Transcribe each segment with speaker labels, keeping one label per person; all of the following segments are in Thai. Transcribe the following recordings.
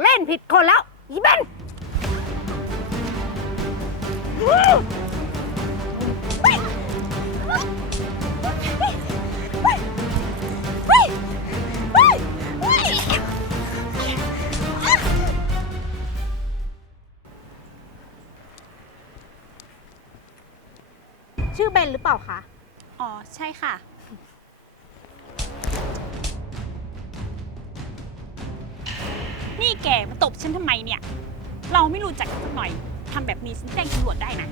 Speaker 1: เล่นผิดคนแล้วอีเบน ชื่อเบนหรือเปล่าคะ
Speaker 2: อ๋อ ใช่ค่ะนี่แกมาตบฉันทำไมเนี่ย เราไม่รู้จักกันหน่อยทำแบบนี้ฉันแจ้งตำรวจได้นะ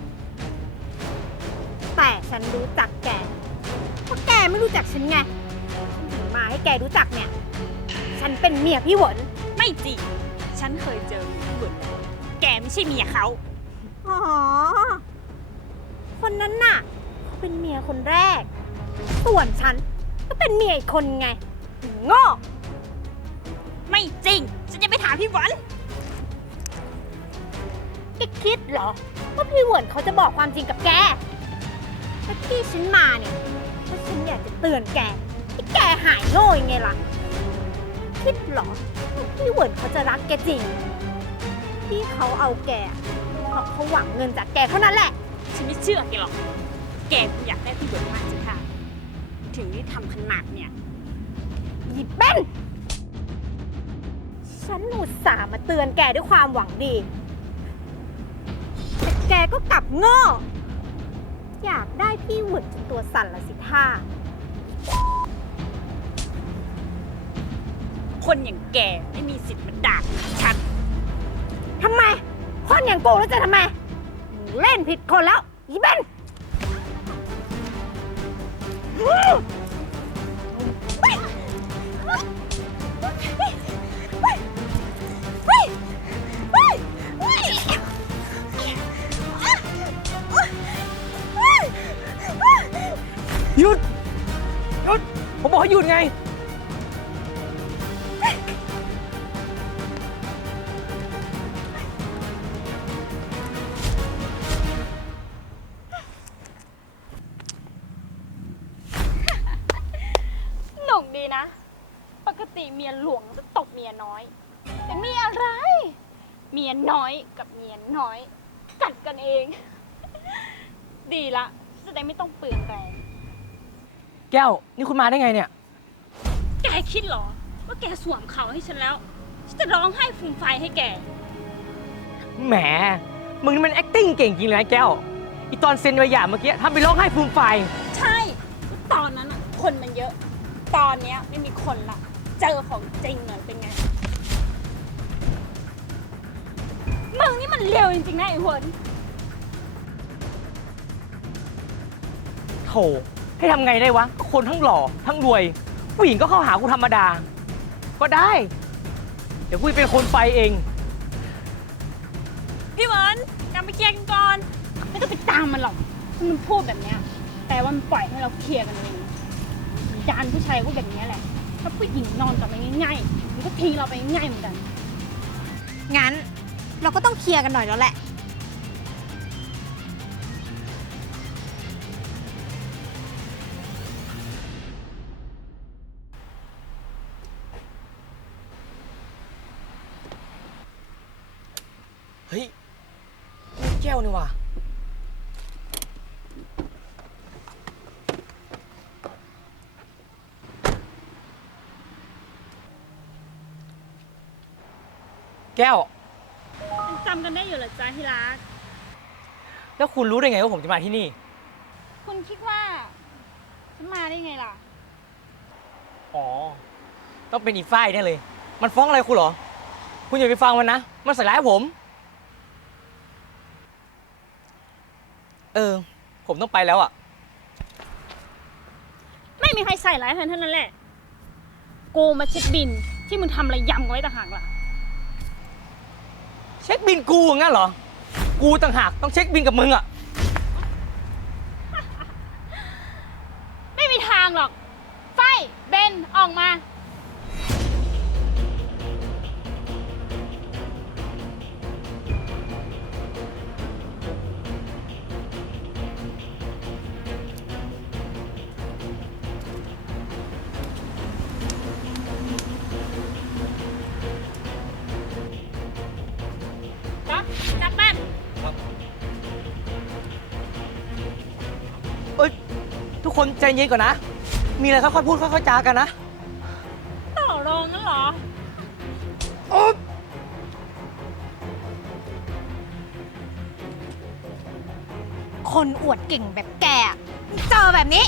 Speaker 1: แต่ฉันรู้จักแกเพราะแกไม่รู้จักฉันไงถึงมาให้แกรู้จักเนี่ย ฉันเป็นเมียพี่หวน
Speaker 2: ไม่จริง ฉันเคยเจอพี่หวนแกไม่ใช่เมียเขา
Speaker 1: อ๋อ คนนั้นน่ะ เป็นเมียคนแรกส่วนฉันก็เป็นเมียอีกคนไง โง่
Speaker 2: ไม่จริงฉันจะไปถามพี่หวน
Speaker 1: แกคิดเหรอ ว่าพี่หวนเขาจะบอกความจริงกับแกแต่ที่ฉันมาเนี่ย เพราะฉันอยากจะเตือนแกที่แกหายโง่ยังไงล่ะ คิดหรอว่าพี่หวนเขาจะรักแกจริงที่เขาเอาแกเขาหวังเงินจากแกเท่านั้นแหละ
Speaker 2: ฉันไม่เชื่อแกหรอก แกอยากได้พี่หวนมากจริงคะถึงที่ทำขนาดเนี่ย
Speaker 1: หยิบเป็นฉันหนูสามาเตือนแกด้วยความหวังดี แต่แกก็กลับโง่ อยากได้พี่หมึกจนตัวสั่นละสิท่า
Speaker 2: คนอย่างแกไม่มีสิทธิ์มาด่าฉัน
Speaker 1: ทำไม คนอย่างกูแล้วจะทำไม เล่นผิดคนแล้ว อีเบน
Speaker 3: ยุดยุด ผมบอกให้หยุดไง หนุ่มดีนะ
Speaker 2: ปกติเมียหลวงจะตบเมียน้อย แต่มียอะไร เมียน้อยกับเมียน้อย กัดกันเอง ดีละจะได้ไม่ต้องเปลืองแรง
Speaker 3: แก้วนี่คุณมาได้ไงเนี่ย
Speaker 2: แกคิดหรอ ว่าแกสวมเขาให้ฉันแล้วฉันจะร้องไห้ฟูมไฟให้แก
Speaker 3: แหมมึงมันแอคติ้งเก่งจริงเลยนะแก้วอีตอนเซ็นใบหย่าเมื่อกี้ทำไปร้องไห้ฟูมไฟ
Speaker 2: ใช่ ตอนนั้นคนมันเยอะ ตอนนี้ไม่มีคนละเจอของจริงเหมือนเป็นไง มึงนี่มันเร็วจริงๆนะไอ้หวน
Speaker 3: โถให้ทําไงได้วะ คนทั้งหล่อทั้งรวย ผู้หญิงก็เข้าหากูธรรมดา ก็ได้ เดี๋ยวกูเป็นคนไปเอง
Speaker 2: พี่เหมินนำไปเคลียร์กันก่อน
Speaker 1: ไม่ต้องไปตามมันหรอกมันพูดแบบนี้แต่ว่ามันปล่อยให้เราเคลียร์กันเองยานผู้ชายก็แบบนี้แหละ ถ้าผู้หญิงนอนกับมันง่ายงมันก็ทิ้งเราไปง่ายเหมือนกัน งั้นเราก็ต้องเคลียร์กันหน่อยแล้วแหละ
Speaker 3: ฮ้ยมีแก้วนี่ว่ะแก้ว
Speaker 2: จำกันได้อยู่หรอจ๊ะฮิรัก
Speaker 3: แล้วคุณรู้ได้ไงว่าผมจะมาที่นี่
Speaker 2: คุณคิดว่าฉันมาได้ไงล่ะ
Speaker 3: อ๋อ ต้องเป็นอีฝ้ายแน่เลย มันฟ้องอะไรคุณหรอ คุณอย่าไปฟังมันนะ มันใส่ร้ายผมเออ ผมต้องไปแล้วอ่ะ
Speaker 2: ไม่มีใครใส่ร้ายแฟนเท่านั้นแหละ กูมาเช็คบินที่มึงทำอะไรยำไว้ต่างหากล่ะ
Speaker 3: เช็คบินกูงั้นเหรอ กูต่างหากต้องเช็คบินกับมึงอ่ะ
Speaker 2: ไม่มีทางหรอก ไฟเบนออกมา
Speaker 3: คนใจเย็นก่อนนะ มีอะไรค่อยๆพูดค่อยๆจากันนะ
Speaker 2: ต่อรองนั่นเหรอ
Speaker 1: คนอวดเก่งแบบแกเจอแบบนี้